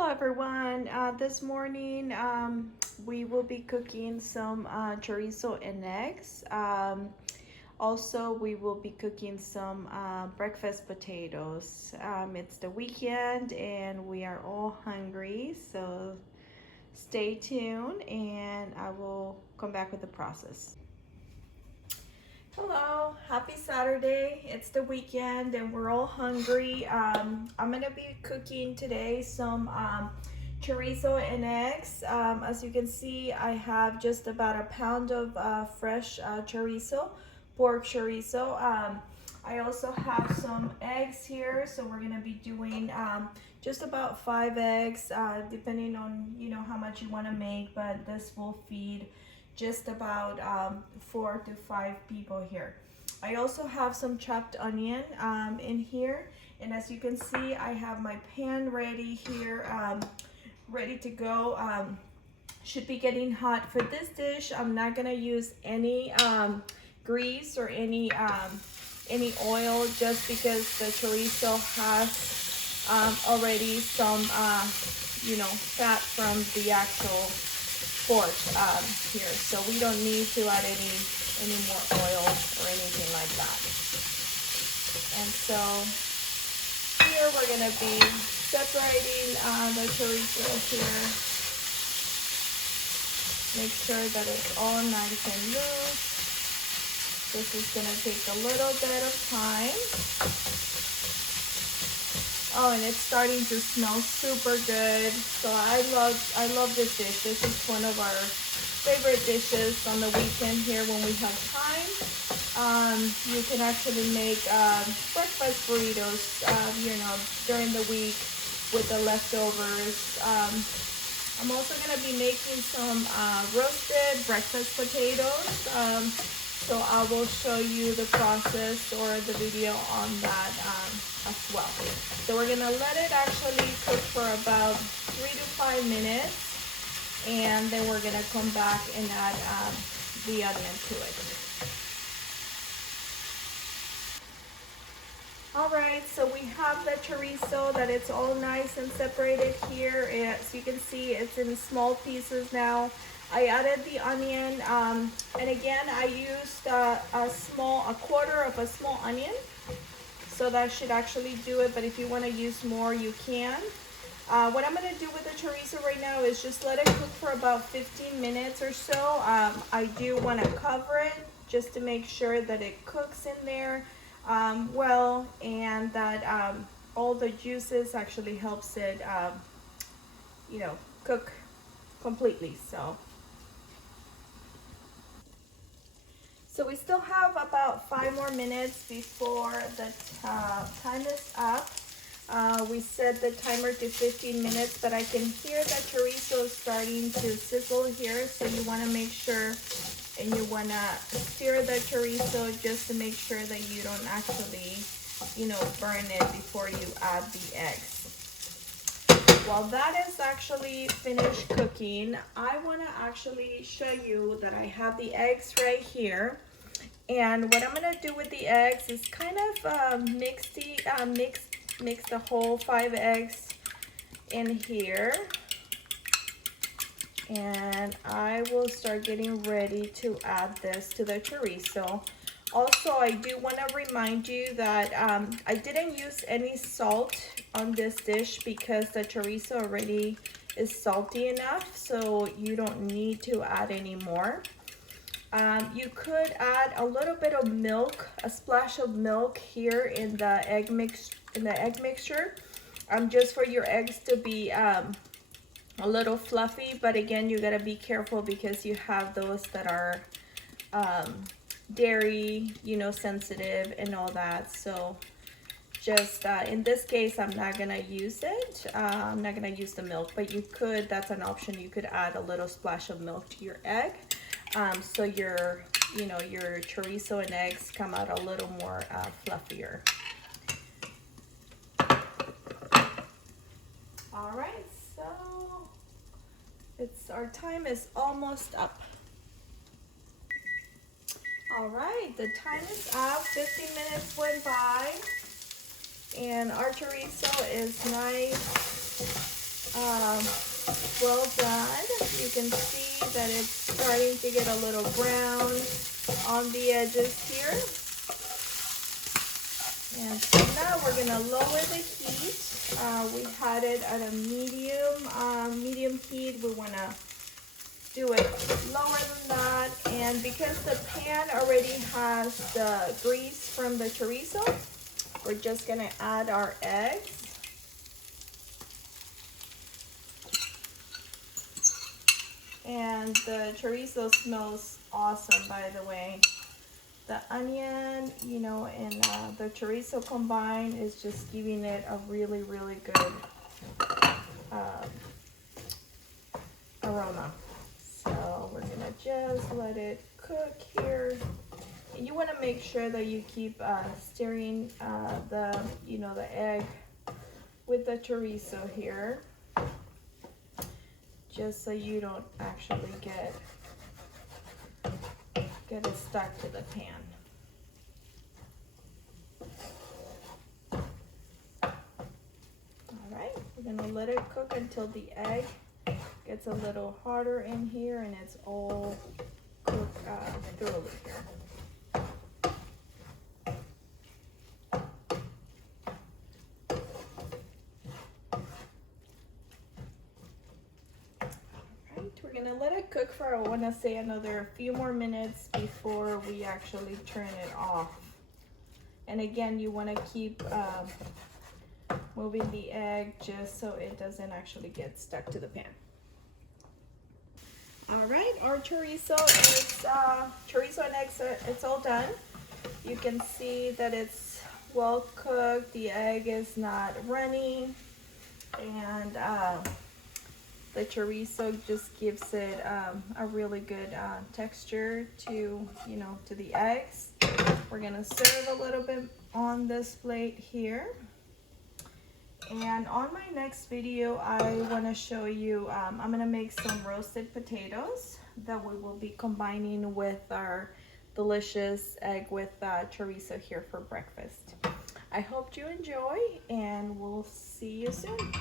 Hello everyone. This morning we will be cooking some chorizo and eggs. Also, we will be cooking some breakfast potatoes. It's the weekend and we are all hungry, so stay tuned and I will come back with the process. Hello, happy Saturday. It's the weekend and we're all hungry. I'm gonna be cooking today some chorizo and eggs. As you can see, I have just about a pound of fresh chorizo, pork chorizo. I also have some eggs here, so we're gonna be doing just about 5 eggs, depending on how much you want to make, but this will feed just about 4 to 5 people here. I also have some chopped onion in here, and as you can see, I have my pan ready here, ready to go. Should be getting hot. For this dish, I'm not gonna use any grease or any oil, just because the chorizo has already some fat from the actual pork here, so we don't need to add any more oil or anything like that. And so here we're gonna be separating the chorizo here. Make sure that it's all nice and loose. This is gonna take a little bit of time. Oh, and it's starting to smell super good. So I love this dish. This is one of our favorite dishes on the weekend here when we have time. You can actually make breakfast burritos, during the week with the leftovers. I'm also gonna be making some roasted breakfast potatoes. So I will show you the process or the video on that as well. So we're gonna let it actually cook for about 3 to 5 minutes, and then we're gonna come back and add the onion to it. Alright, so we have the chorizo that it's all nice and separated here. As you can see, it's in small pieces now. I added the onion, and again, I used a quarter of a small onion, so that should actually do it, but if you want to use more, you can. What I'm going to do with the chorizo right now is just let it cook for about 15 minutes or so. I do want to cover it just to make sure that it cooks in there well, and that all the juices actually helps it, cook completely. So we still have about 5 more minutes before the time is up. We set the timer to 15 minutes, but I can hear that chorizo is starting to sizzle here, so you want to make sure, and you want to stir the chorizo just to make sure that you don't actually, burn it before you add the eggs. While that is actually finished cooking, I want to actually show you that I have the eggs right here. And what I'm going to do with the eggs is kind of mix the whole 5 eggs in here. And I will start getting ready to add this to the chorizo. Also, I do want to remind you that I didn't use any salt on this dish because the chorizo already is salty enough, so you don't need to add any more. You could add a little bit of milk, a splash of milk here in the egg mixture, just for your eggs to be a little fluffy. But again, you gotta be careful because you have those that are dairy, sensitive and all that. So just in this case, I'm not gonna use it. I'm not gonna use the milk, but you could. That's an option. You could add a little splash of milk to your egg, so your chorizo and eggs come out a little more fluffier. All right, so our time is almost up. All right, the time is up. 15 minutes went by, and our chorizo is nice um, well done. You can see that it's starting to get a little brown on the edges here. And so now we're gonna lower the heat. We had it at a medium heat. We wanna do it lower than that. And because the pan already has the grease from the chorizo, we're just gonna add our eggs. And the chorizo smells awesome, by the way. The onion, you know, and the chorizo combined is just giving it a really, really good aroma. So we're gonna just let it cook here. And you want to make sure that you keep stirring the egg with the chorizo here, just so you don't actually get it stuck to the pan. All right, we're gonna let it cook until the egg gets a little harder in here and it's all cooked thoroughly here. We're gonna let it cook for, I want to say, another few more minutes before we actually turn it off. And again, you want to keep moving the egg just so it doesn't actually get stuck to the pan. All right, our chorizo and eggs, it's all done. You can see that it's well cooked. The egg is not runny, and the chorizo just gives it a really good texture to the eggs. We're gonna serve a little bit on this plate here. And on my next video, I want to show you, I'm gonna make some roasted potatoes that we will be combining with our delicious egg with chorizo here for breakfast. I hope you enjoy, and we'll see you soon.